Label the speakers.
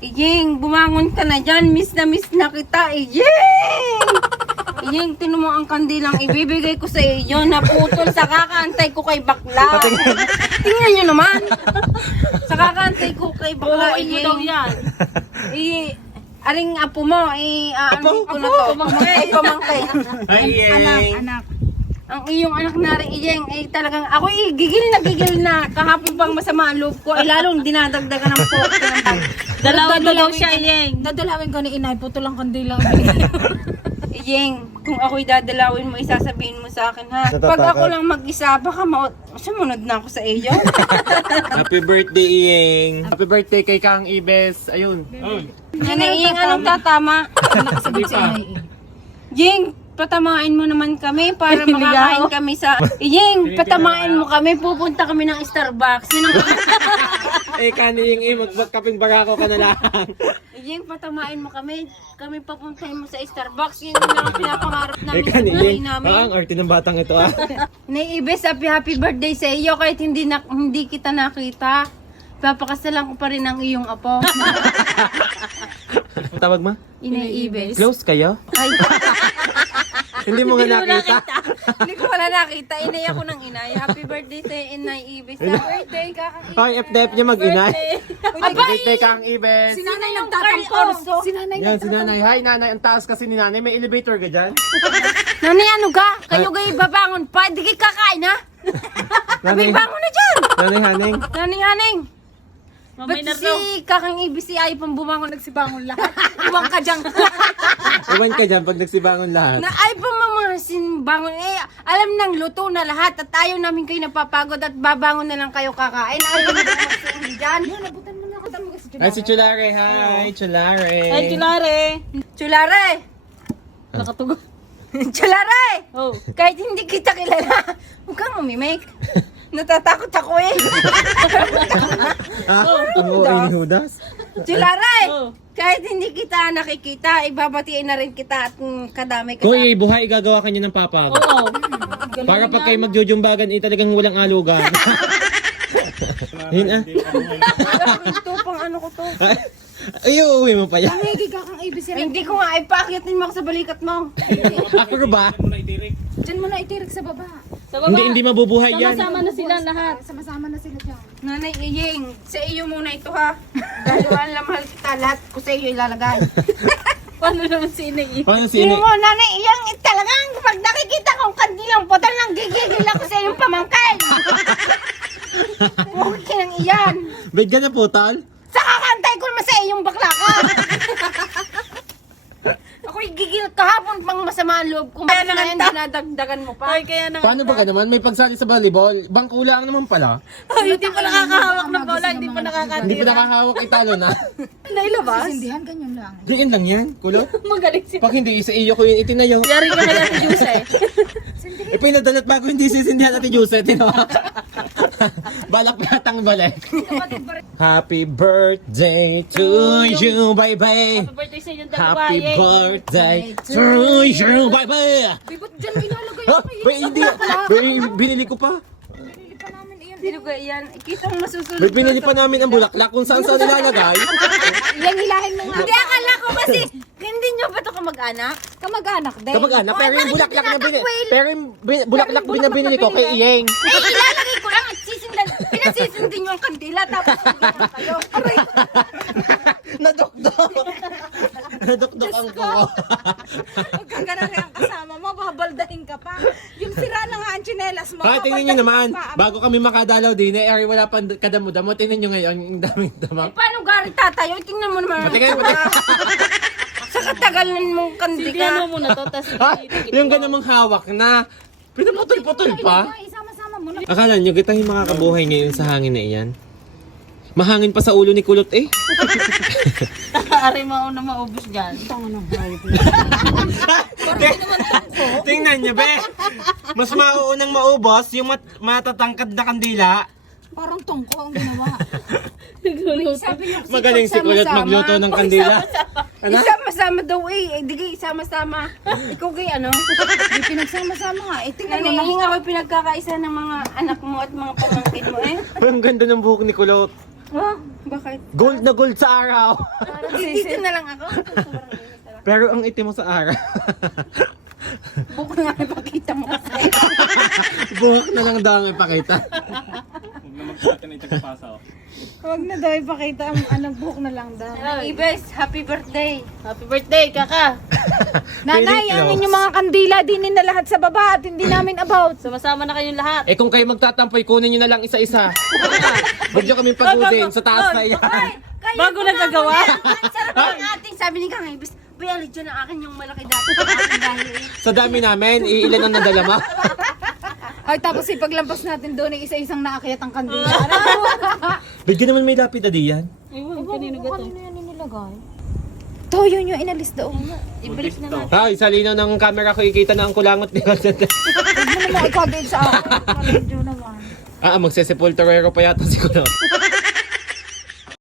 Speaker 1: Ijing, bumangon ka na dyan. Miss na kita, Ijing! Ijing, tinan mo ang kandilang ibibigay ko sa iyo. Naputol sa kakaantay ko kay bakla. Tingnan nyo naman. Sa kakaantay ko kay bakla, Ijing.
Speaker 2: daw yan.
Speaker 1: Aring apo mo, ano ko na to. Ay, pamangkay.
Speaker 3: Anak.
Speaker 1: Ang iyong anak na rin, Ijeng, ay talagang, ako gigil na. Kahapon pang masama ang loob ko, ay lalong dinadagdagan ng po.
Speaker 2: Dalawin daw siya, Iyeng.
Speaker 3: Dadalawin ko ni inay, puto lang kandila.
Speaker 1: Ijeng, kung ako'y dadalawin mo, isasabihin mo sa akin, ha? Pag ako lang mag-isa, baka sumunod na ako sa iyo.
Speaker 4: Happy birthday, Iyeng. Happy birthday kay Kang Ibes. Ayun.
Speaker 1: Nanay Iyeng, anong tatama?
Speaker 3: Sabi si inay eh.
Speaker 1: Jeng, patamain mo naman kami para makakain kami sa... Ijeng, patamain mo kami, pupunta kami ng Starbucks.
Speaker 4: Kaniyeng magkaping barako ka na lang.
Speaker 1: Ijeng, patamain mo kami. Kami papuntahin mo sa Starbucks. Yun lang ang pinapangarap namin.
Speaker 4: Kaniyeng,
Speaker 1: namin.
Speaker 4: ang arte ng batang ito
Speaker 1: Naiibes, happy birthday sa iyo kahit hindi kita nakita. Papakasalan ko pa rin ang iyong apo.
Speaker 4: Tawag ma?
Speaker 1: Inaiibes.
Speaker 4: Close kayo?
Speaker 1: Ay,
Speaker 4: Hindi mo nga nakita.
Speaker 1: hindi ko wala nakita. Inay ako ng inay. Happy birthday sa Inaiibes. Happy birthday, kakang
Speaker 4: Ay, FDF niya mag-inay. Happy birthday Kang Ibes.
Speaker 3: Si nanay nagtatamporso. Si nanay
Speaker 4: Yan, si nanay. Hi, nanay. Ang taas kasi ni nanay. May elevator ka dyan?
Speaker 1: Nanay, ano ka? Kayo gay babangon pa. Di kayo kakain, ha? Abay, bangon na dyan.
Speaker 4: Nanay Haneng.
Speaker 1: Nanay, Haneng.
Speaker 2: Mamay na
Speaker 1: Ba't
Speaker 2: raw.
Speaker 1: si kakang ibis si ay pang bumangon
Speaker 3: Nagsibangon lahat. Iwan ka dyan.
Speaker 4: Iwan ka dyan pag nagsibangon lahat.
Speaker 1: na ay pamamasin bangon eh alam nang luto na lahat at ayaw namin kayo napapagod at babangon na lang kayo kakain ayaw na magsuhin dyan.
Speaker 3: Nabutan mo na ako. Tama kasi
Speaker 4: Ay, si Chulare. Hi, Chulare.
Speaker 2: Ay, Chulare.
Speaker 1: Chulare!
Speaker 2: Nakatugon.
Speaker 1: Chulare!
Speaker 2: Oh.
Speaker 1: Kahit hindi kita kilala, huwag kang umimik. Natatakot ako eh.
Speaker 4: Ang buhay ni Judas.
Speaker 1: Chulare!
Speaker 2: Oh.
Speaker 1: Kahit hindi kita nakikita, ibabatiin na rin kita at kadamay ka sa
Speaker 4: Kuya, buhay igagawa ka niya ng papa.
Speaker 2: Oo.
Speaker 4: Para pag kayo magjujumbagan, talagang walang alugan. Yun
Speaker 1: ito pang ano ko to.
Speaker 4: Ay, uuwi mo pa yan.
Speaker 3: Higi ka kang ibig
Speaker 1: Ay, hindi ko nga, ipakyatin mo ako sa balikat mo.
Speaker 4: Ako ba?
Speaker 3: Diyan mo na itirik sa baba.
Speaker 2: Sa baba.
Speaker 4: Hindi mabubuhay yan.
Speaker 2: Sama-sama na sila lahat.
Speaker 3: Sama-sama na sila dyan.
Speaker 1: Nanay Iying, sa iyo muna ito ha. Dahil wala mahal kita, lahat ko sa iyo ilalagay.
Speaker 2: Paano naman si Inay?
Speaker 4: Paano si
Speaker 1: Sino
Speaker 4: Inay?
Speaker 1: mo, Nanay Iying, talagang pag nakikita kong kandilang putal nang gigigil ako sa iyong pamangkin. Huwag ka nang iyan.
Speaker 4: Bait ka na putal?
Speaker 1: Sa kakantay ko naman sa iyong bakla ka. Ako'y gigil kahapon pang masama ang loob ko. Kaya na yan, dinadagdagan mo pa.
Speaker 2: Ay, kaya na.
Speaker 4: Paano ba ka naman? May pagsali sa volleyball. Bangkula lang naman pala.
Speaker 2: Ay, hindi pa nakakahawak ng bola. Hindi pa
Speaker 4: Hindi
Speaker 2: nakakatira.
Speaker 4: pa nakahawak italo na.
Speaker 2: Nailabas?
Speaker 3: Sindihan, ganyan lang.
Speaker 4: Diyan lang yan, kulot.
Speaker 2: Magaling si...
Speaker 4: Pag hindi, sa iyo ko yun itinayo.
Speaker 2: Yari ka kaya si Jose.
Speaker 4: Eh, pinadalat bago hindi sisindihan natin Jose. Balak yatang balik. Happy birthday to you, baby.
Speaker 2: Happy birthday sa inyong dalawa.
Speaker 4: Happy
Speaker 2: Yay.
Speaker 4: birthday to you, baby.
Speaker 3: Bibot dyan ilalagay
Speaker 4: Ha? Bay, hindi. Bay, binili ko pa.
Speaker 1: Sino ka iyan? Kitang masusunod.
Speaker 4: Bay, binili pa namin ang bulaklak kung saan saan nilalagay.
Speaker 3: Ilang hilahin mo nga.
Speaker 1: Hindi, akala ko kasi, hindi nyo ba ito kamag-anak?
Speaker 3: Kamag-anak din.
Speaker 4: Kamag-anak, pero yung
Speaker 1: bakit
Speaker 4: bulaklak na binili.
Speaker 1: tinatakbil?
Speaker 4: Pero yung bulaklak binili ko kay Iyeng.
Speaker 1: Eh, ilalagay ko lang at sisindan. Pinasisindin nyo ang kandila tapos hindi kayo. Aray!
Speaker 4: Nadokdok. Nadokdok ang kuko.
Speaker 3: Huwag kang ganun ang kasama mo, babaldahin ka pa. Yung sira na nga ang tsinelas mo.
Speaker 4: Ha, tingnan nyo naman,
Speaker 3: babaldahin ka pa.
Speaker 4: bago kami makadalaw din, eh, wala pang kadamo-damo. Tingnan nyo ngayon, yung daming damang.
Speaker 1: Paano gari tatayo? Tingnan mo naman.
Speaker 4: Patingin, patingin.
Speaker 1: Sa katagalan mong
Speaker 2: Sindihan
Speaker 1: kandila.
Speaker 2: mo muna to. Tapos
Speaker 4: Ha? Yung ganamang hawak na, pinaputol-putol pa.
Speaker 3: Isama-sama mo na.
Speaker 4: Akala nyo, kita yung makakabuhay ngayon sa hangin na iyan. Mahangin pa sa ulo ni Kulot eh.
Speaker 2: Ari mo na maubos dyan.
Speaker 4: Tingnan nyo, be. Mas mauunang maubos yung matatangkad na kandila.
Speaker 3: Parang tungko ang ginawa.
Speaker 1: Sabi niyo,
Speaker 4: Magaling si Kulot magluto ng kandila. Ano?
Speaker 1: Isama-sama daw eh. Di kayo isama-sama. Ikaw kay ano?
Speaker 3: Hindi pinagsama-sama nga. Eh, tingnan mo na.
Speaker 1: Nanihing ako pinagkakaisa ng mga anak mo at mga pamangkin mo eh.
Speaker 4: Ang ganda ng buhok ni Kulot.
Speaker 3: Oh,
Speaker 1: Bakit?
Speaker 4: Gold na gold sa araw.
Speaker 1: Dito na lang ako.
Speaker 4: Pero ang itim mo sa araw.
Speaker 1: Buka nga ipakita mo kasi.
Speaker 4: Buhok na lang daw ang ipakita.
Speaker 3: Huwag na daw ipakita ang buhok na lang daw.
Speaker 1: Ibes, happy birthday.
Speaker 2: Happy birthday, kaka.
Speaker 3: Nanay, ang
Speaker 4: Close.
Speaker 3: inyong mga kandila, dinin na lahat sa baba at hindi namin about.
Speaker 2: Sumasama na kayong lahat.
Speaker 4: Eh kung kayo magtatampoy, kunin nyo na lang isa-isa. Huwag nyo kami pagudin. Sa taas na yan.
Speaker 2: Bago nagagawa.
Speaker 1: Ang sarap ng ating, sabi ni Kang Ibes, bay, alit dyan ang akin yung malaki dati. Dahil
Speaker 4: Sa dami namin, ilan ang nadala mo?
Speaker 3: Ay, tapos ipaglampas natin doon ay isa-isang naakyat ang kandila.
Speaker 4: Bigyan naman may lapid yan.
Speaker 2: Ewan, kanino gato.
Speaker 3: Kanino yan inilagay? To, yun yung inalis daw.
Speaker 2: Ibalik na natin.
Speaker 4: Ay, sa linaw ng camera ko, ikita na ang kulangot nila.
Speaker 3: Huwag mo naman ikaw din sa akin. Medyo naman.
Speaker 4: Magsesepulturero pa yata si Kulot.